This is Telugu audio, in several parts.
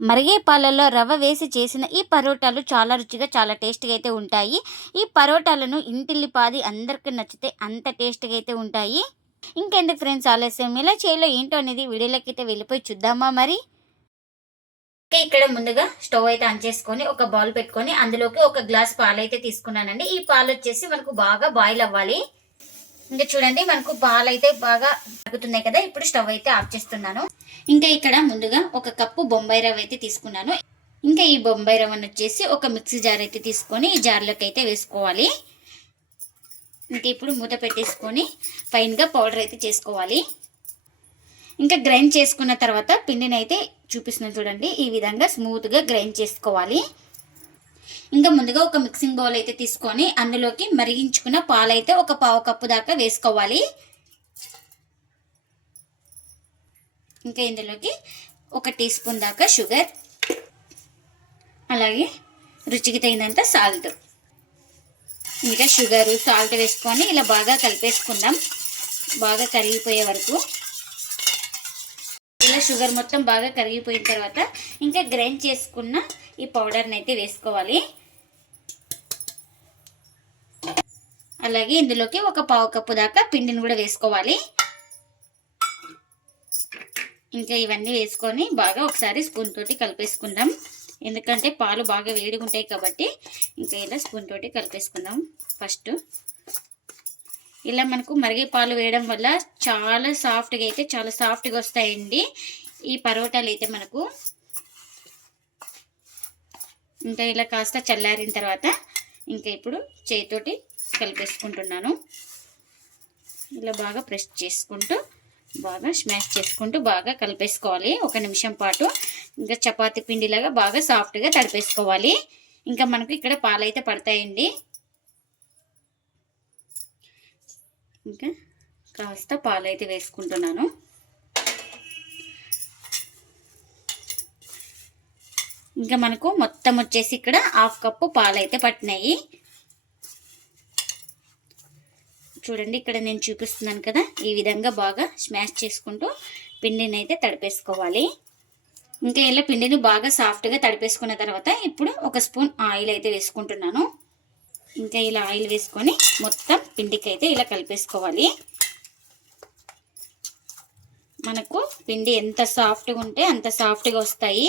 మరిగే పాలల్లో రవ్వ వేసి చేసిన ఈ పరోటాలు చాలా రుచిగా చాలా టేస్ట్గా అయితే ఉంటాయి. ఈ పరోటాలను ఇంటిల్లిపాది అందరికీ నచ్చితే అంత టేస్ట్గా అయితే ఉంటాయి. ఇంకెందుకు ఫ్రెండ్స్ ఆలస్యం? ఇలా చేయాలో ఏంటో అనేది వీడియోలోకి అయితే వెళ్ళిపోయి చూద్దామా మరి? ఇక్కడ ముందుగా స్టవ్ అయితే ఆన్ చేసుకొని ఒక బౌల్ పెట్టుకొని అందులోకి ఒక గ్లాస్ పాలు అయితే తీసుకున్నానండి. ఈ పాలు వచ్చేసి మనకు బాగా బాయిల్ అవ్వాలి. ఇంకా చూడండి మనకు బాల్ అయితే బాగా తగ్గుతున్నాయి కదా ఇప్పుడు స్టవ్ అయితే ఆఫ్ చేస్తున్నాను. ఇంకా ఇక్కడ ముందుగా ఒక కప్పు బొంబాయి రవ్వ అయితే తీసుకున్నాను. ఇంకా ఈ బొంబాయి రవ్వను వచ్చేసి ఒక మిక్సీ జార్ అయితే తీసుకొని ఈ జార్లోకి అయితే వేసుకోవాలి. ఇంకా ఇప్పుడు మూత పెట్టేసుకొని ఫైన్గా పౌడర్ అయితే చేసుకోవాలి. ఇంకా గ్రైండ్ చేసుకున్న తర్వాత పిండిని అయితే చూపిస్తున్నాను చూడండి ఈ విధంగా స్మూత్గా గ్రైండ్ చేసుకోవాలి. ఇంకా ముందుగా ఒక మిక్సింగ్ బౌల్ అయితే తీసుకొని అందులోకి మరిగించుకున్న పాలైతే ఒక పావు కప్పు దాకా వేసుకోవాలి. ఇంకా ఇందులోకి ఒక టీ స్పూన్ దాకా షుగర్ అలాగే రుచికి తగినంత సాల్ట్. ఇంకా షుగర్ సాల్ట్ వేసుకొని ఇలా బాగా కలిపేసుకుందాం. బాగా కరిగిపోయే వరకు. ఇలా షుగర్ మొత్తం బాగా కరిగిపోయిన తర్వాత ఇంకా గ్రైండ్ చేసుకున్న ఈ పౌడర్ని అయితే వేసుకోవాలి. అలాగే ఇందులోకి ఒక పావు కప్పు దాకా పిండిని కూడా వేసుకోవాలి. ఇంకా ఇవన్నీ వేసుకొని బాగా ఒకసారి స్పూన్ తోటి కలిపేసుకుందాం. ఎందుకంటే పాలు బాగా వేడిగా ఉంటాయి కాబట్టి ఇంకా ఇలా స్పూన్ తోటి కలిపేసుకుందాం ఫస్ట్. ఇలా మనకు మరిగే పాలు వేయడం వల్ల చాలా సాఫ్ట్గా అయితే చాలా సాఫ్ట్గా వస్తాయండి. ఈ పరోటాలు అయితే మనకు ఇంకా ఇలా కాస్త చల్లారిన తర్వాత ఇంకా ఇప్పుడు చేతితోటి కలిపేసుకుంటున్నాను. ఇలా బాగా ప్రెస్ చేసుకుంటూ బాగా స్మాష్ చేసుకుంటూ బాగా కలిపేసుకోవాలి. ఒక నిమిషం పాటు ఇంకా చపాతి పిండిలాగా బాగా సాఫ్ట్గా తడిపేసుకోవాలి. ఇంకా మనకు ఇక్కడ పాలైతే పడతాయండి. ఇంకా కాస్త పాలైతే వేసుకుంటున్నాను. ఇంకా మనకు మొత్తం వచ్చేసి ఇక్కడ హాఫ్ కప్పు పాలు అయితే పట్టినాయి. చూడండి ఇక్కడ నేను చూపిస్తున్నాను కదా ఈ విధంగా బాగా స్మాష్ చేసుకుంటూ పిండిని అయితే తడిపేసుకోవాలి. ఇంకా ఇలా పిండిని బాగా సాఫ్ట్గా తడిపేసుకున్న తర్వాత ఇప్పుడు ఒక స్పూన్ ఆయిల్ అయితే వేసుకుంటున్నాను. ఇంకా ఇలా ఆయిల్ వేసుకొని మొత్తం పిండికి అయితే ఇలా కలిపేసుకోవాలి. మనకు పిండి ఎంత సాఫ్ట్గా ఉంటే అంత సాఫ్ట్గా వస్తాయి.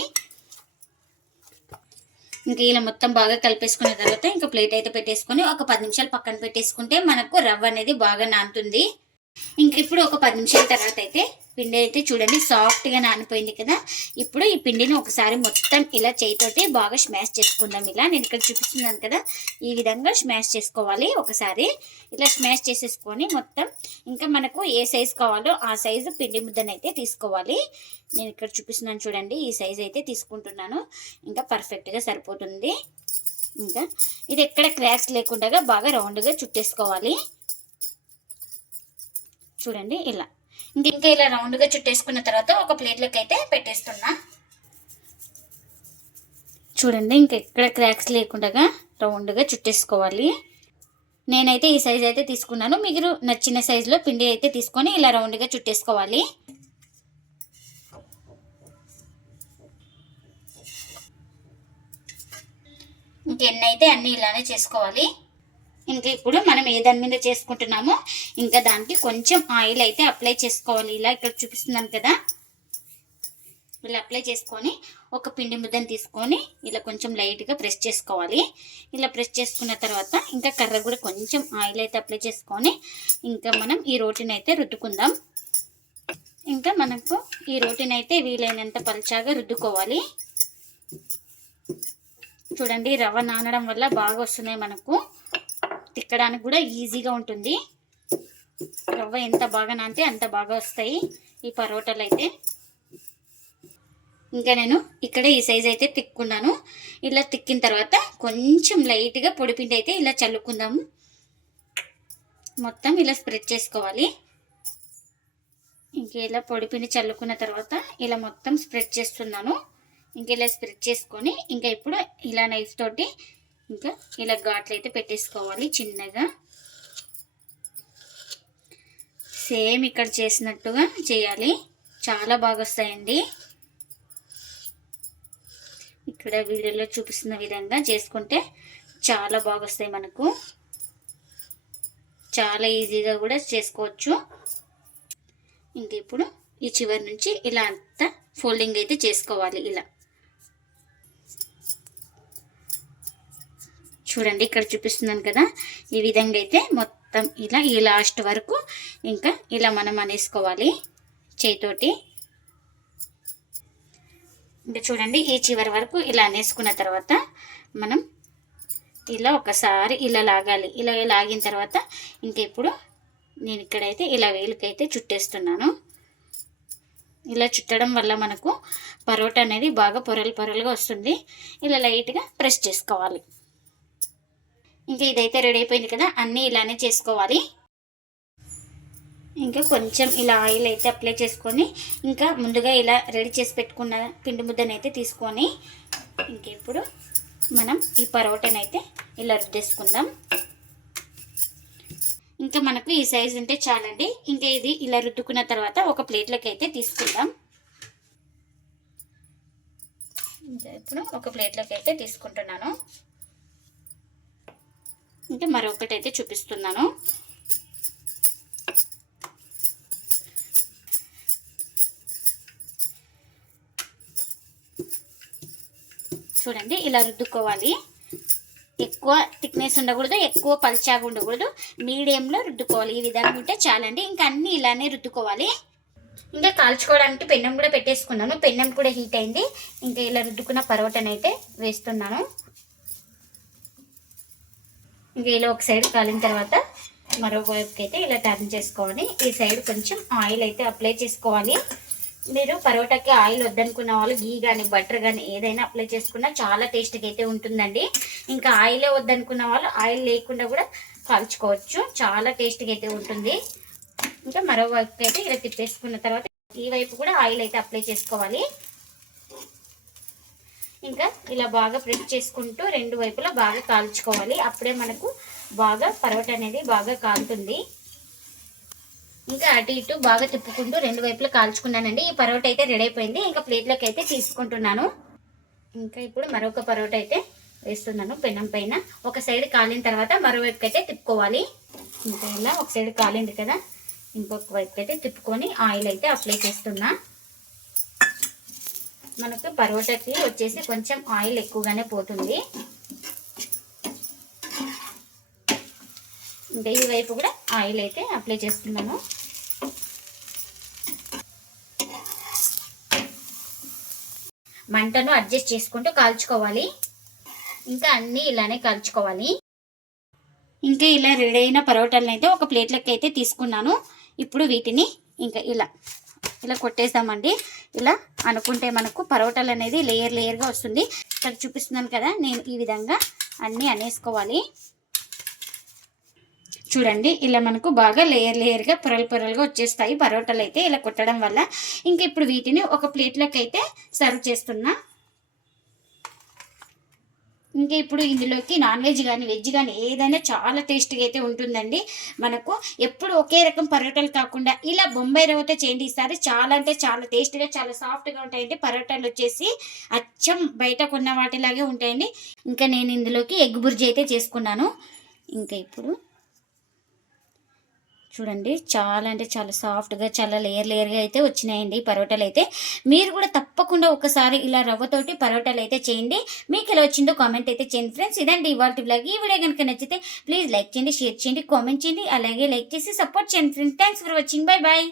ఇంకా ఇలా మొత్తం బాగా కలిపేసుకున్న తర్వాత ఇంకా ప్లేట్ అయితే పెట్టేసుకొని ఒక పది నిమిషాలు పక్కన పెట్టేసుకుంటే మనకు రవ్వ అనేది బాగా నానుతుంది. ఇంక ఇప్పుడు ఒక పది నిమిషాల తర్వాత అయితే పిండి అయితే చూడండి సాఫ్ట్గా నానిపోయింది కదా. ఇప్పుడు ఈ పిండిని ఒకసారి మొత్తం ఇలా చేయితోటి బాగా స్మాష్ చేసుకుందాం. ఇలా నేను ఇక్కడ చూపిస్తున్నాను కదా ఈ విధంగా స్మాష్ చేసుకోవాలి ఒకసారి. ఇలా స్మాష్ చేసేసుకొని మొత్తం ఇంకా మనకు ఏ సైజ్ కావాలో ఆ సైజు పిండి ముద్దనైతే తీసుకోవాలి. నేను ఇక్కడ చూపిస్తున్నాను చూడండి ఈ సైజు అయితే తీసుకుంటున్నాను. ఇంకా పర్ఫెక్ట్గా సరిపోతుంది. ఇంకా ఇది ఎక్కడ క్రాక్స్ లేకుండా బాగా రౌండ్గా చుట్టేసుకోవాలి. చూడండి ఇలా. ఇంకా ఇలా రౌండ్గా చుట్టేసుకున్న తర్వాత ఒక ప్లేట్లోకి అయితే పెట్టేస్తున్నా. చూడండి ఇంక ఎక్కడ క్రాక్స్ లేకుండా రౌండ్గా చుట్టేసుకోవాలి. నేనైతే ఈ సైజ్ అయితే తీసుకున్నాను. మీరు నచ్చిన సైజులో పిండి అయితే తీసుకొని ఇలా రౌండ్గా చుట్టేసుకోవాలి. ఇంకెన్నైతే అన్నీ ఇలానే చేసుకోవాలి. ఇంకా ఇప్పుడు మనం ఏ దాని మీద చేసుకుంటున్నామో ఇంకా దానికి కొంచెం ఆయిల్ అయితే అప్లై చేసుకోవాలి. ఇలా ఇక్కడ చూపిస్తున్నాను కదా. ఇలా అప్లై చేసుకొని ఒక పిండి ముద్దను తీసుకొని ఇలా కొంచెం లైట్గా ప్రెస్ చేసుకోవాలి. ఇలా ప్రెస్ చేసుకున్న తర్వాత ఇంకా కర్ర కూడా కొంచెం ఆయిల్ అయితే అప్లై చేసుకొని ఇంకా మనం ఈ రోటీని అయితే రుద్దుకుందాం. ఇంకా మనకు ఈ రోటీని అయితే వీలైనంత పల్చాగా రుద్దుకోవాలి. చూడండి రవ్వ నానడం వల్ల బాగా వస్తున్నాయి మనకు. తిక్కడానికి కూడా ఈజీగా ఉంటుంది. రవ్వ ఎంత బాగా నానితే అంత బాగా వస్తాయి ఈ పరోటాలు అయితే. ఇంకా నేను ఇక్కడ ఈ సైజ్ అయితే తిక్కున్నాను. ఇలా తిక్కిన తర్వాత కొంచెం లైట్గా పొడిపిండి అయితే ఇలా చల్లుకుందాము. మొత్తం ఇలా స్ప్రెడ్ చేసుకోవాలి. ఇంక ఇలా పొడిపిండి చల్లుకున్న తర్వాత ఇలా మొత్తం స్ప్రెడ్ చేస్తున్నాను. ఇంక ఇలా స్ప్రెడ్ చేసుకొని ఇంకా ఇప్పుడు ఇలా నైఫ్ తోటి ఇంకా ఇలా ఘాట్లయితే పెట్టేసుకోవాలి చిన్నగా. సేమ్ ఇక్కడ చేసినట్టుగా చేయాలి. చాలా బాగా వస్తాయండి. ఇక్కడ వీడియోలో చూపిస్తున్న విధంగా చేసుకుంటే చాలా బాగా వస్తాయి మనకు. చాలా ఈజీగా కూడా చేసుకోవచ్చు. ఇంక ఇప్పుడు ఈ చివరి నుంచి ఇలా అంతా ఫోల్డింగ్ అయితే చేసుకోవాలి ఇలా. చూడండి ఇక్కడ చూపిస్తున్నాను కదా. ఈ విధంగా అయితే మొత్తం ఇలా ఈ లాస్ట్ వరకు ఇంకా ఇలా మనం అనేసుకోవాలి చేతితోటి. ఇంకా చూడండి ఈ చివరి వరకు ఇలా అనేసుకున్న తర్వాత మనం ఇలా ఒకసారి ఇలా లాగాలి. ఇలా లాగిన తర్వాత ఇంకా ఇప్పుడు నేను ఇక్కడైతే ఇలా వేలుకైతే చుట్టేస్తున్నాను. ఇలా చుట్టడం వల్ల మనకు పరోటా అనేది బాగా పొరలు పొరలుగా వస్తుంది. ఇలా లైట్గా ప్రెస్ చేసుకోవాలి. ఇంకా ఇదైతే రెడీ అయిపోయింది కదా అన్నీ ఇలానే చేసుకోవాలి. ఇంకా కొంచెం ఇలా ఆయిల్ అయితే అప్లై చేసుకొని ఇంకా ముందుగా ఇలా రెడీ చేసి పెట్టుకున్న పిండి ముద్దనైతే తీసుకొని ఇంక ఇప్పుడు మనం ఈ పరోటానైతే ఇలా రుద్దేసుకుందాం. ఇంకా మనకు ఈ సైజు ఉంటే చాలండి. ఇంకా ఇది ఇలా రుద్దుకున్న తర్వాత ఒక ప్లేట్లోకి అయితే తీసుకుందాం. ఇంకా ఇప్పుడు ఒక ప్లేట్లోకి అయితే తీసుకుంటున్నాను. ఇంకా మరొకటి అయితే చూపిస్తున్నాను. చూడండి ఇలా రుద్దుకోవాలి. ఎక్కువ థిక్నెస్ ఉండకూడదు ఎక్కువ పల్చాగా ఉండకూడదు. మీడియంలో రుద్దుకోవాలి. ఈ విధంగా ఉంటే చాలండి. ఇంకా అన్నీ ఇలానే రుద్దుకోవాలి. ఇంకా కాల్చుకోవడానికి పెన్నం కూడా పెట్టేసుకున్నాను. పెన్నం కూడా హీట్ అయింది. ఇంకా ఇలా రుద్దుకున్న పరోటానైతే వేస్తున్నాను. ఇంకా ఇలా ఒక సైడ్ కాలిన తర్వాత మరోవైపుకి అయితే ఇలా టర్న్ చేసుకోవాలి ఈ సైడ్ కొంచెం ఆయిల్ అయితే అప్లై చేసుకోవాలి. మీరు పరోటాకి ఆయిల్ వద్దనుకున్న వాళ్ళు గీ కానీ బటర్ కానీ ఏదైనా అప్లై చేసుకున్నా చాలా టేస్ట్గా అయితే ఉంటుందండి. ఇంకా ఆయిలే వద్దనుకున్న వాళ్ళు ఆయిల్ లేకుండా కూడా కాల్చుకోవచ్చు. చాలా టేస్ట్గా అయితే ఉంటుంది. ఇంకా మరోవైపుకి అయితే ఇలా తిప్పేసుకున్న తర్వాత ఈ వైపు కూడా ఆయిల్ అయితే అప్లై చేసుకోవాలి. ఇంకా ఇలా బాగా ప్రెస్ చేసుకుంటూ రెండు వైపులా బాగా కాల్చుకోవాలి. అప్పుడే మనకు బాగా పరోటా అనేది బాగా కాలుతుంది. ఇంకా అటు ఇటు బాగా తిప్పుకుంటూ రెండు వైపులా కాల్చుకున్నానండి. ఈ పరోటా అయితే రెడీ అయిపోయింది. ఇంకా ప్లేట్లోకి అయితే తీసుకుంటున్నాను. ఇంకా ఇప్పుడు మరొక పరోటా అయితే వేస్తున్నాను పెనం పైన. ఒక సైడ్ కాలిన తర్వాత మరోవైపుకి అయితే తిప్పుకోవాలి. ఇంకా ఇలా ఒక సైడ్ కాలింది కదా ఇంకొక వైపుకి అయితే తిప్పుకొని ఆయిల్ అయితే అప్లై చేస్తున్నా. మనకు పరోటాకి వచ్చేసి కొంచెం ఆయిల్ ఎక్కువగానే పోతుంది. ఇంకా ఈ వైపు కూడా ఆయిల్ అయితే అప్లై చేస్తున్నాను. మంటను అడ్జస్ట్ చేసుకుంటూ కాల్చుకోవాలి. ఇంకా అన్నీ ఇలానే కాల్చుకోవాలి. ఇంకా ఇలా రెడీ అయిన పరోటాలను అయితే ఒక ప్లేట్లోకి అయితే తీసుకున్నాను. ఇప్పుడు వీటిని ఇంకా ఇలా ఇలా కొట్టేద్దామండి. ఇలా అనుకుంటే మనకు పరోటాలు అనేది లేయర్ లేయర్గా వస్తుంది. ఇక్కడ చూపిస్తున్నాను కదా నేను ఈ విధంగా అన్నీ అనేసుకోవాలి. చూడండి ఇలా మనకు బాగా లేయర్ లేయర్గా పొరలు పొరలుగా వచ్చేస్తాయి పరోటాలు అయితే ఇలా కొట్టడం వల్ల. ఇంకా ఇప్పుడు వీటిని ఒక ప్లేట్లోకి అయితే సర్వ్ చేస్తున్నా. ఇంకా ఇప్పుడు ఇందులోకి నాన్ వెజ్ కానీ వెజ్ కానీ ఏదైనా చాలా టేస్ట్గా అయితే ఉంటుందండి. మనకు ఎప్పుడు ఒకే రకం పరోటాలు కాకుండా ఇలా బొంబాయి రవ్వతో చేయండి. ఈసారి చాలా అంటే చాలా టేస్ట్గా చాలా సాఫ్ట్గా ఉంటాయండి. పరోటాలు వచ్చేసి అచ్చం బయట కొన్న వాటిలాగే ఉంటాయండి. ఇంకా నేను ఇందులోకి ఎగ్ బుర్జీ అయితే చేసుకున్నాను. ఇంకా ఇప్పుడు చూడండి చాలా అంటే చాలా సాఫ్ట్గా చాలా లేయర్ లేయర్గా అయితే వచ్చినాయండి పరోటాలు అయితే మీరు కూడా తప్పకుండా ఒకసారి ఇలా రవ్వతోటి పరోటాలు అయితే చేయండి. మీకు ఎలా వచ్చిందో కామెంట్ అయితే చేయండి ఫ్రెండ్స్. ఇదండి ఇవాళ బ్లాగ్ ఈ వీడియో కనుక నచ్చితే ప్లీజ్ లైక్ చేయండి షేర్ చేయండి కామెంట్ చేయండి అలాగే లైక్ చేసి సపోర్ట్ చేయండి friends. Thanks for watching. Bye bye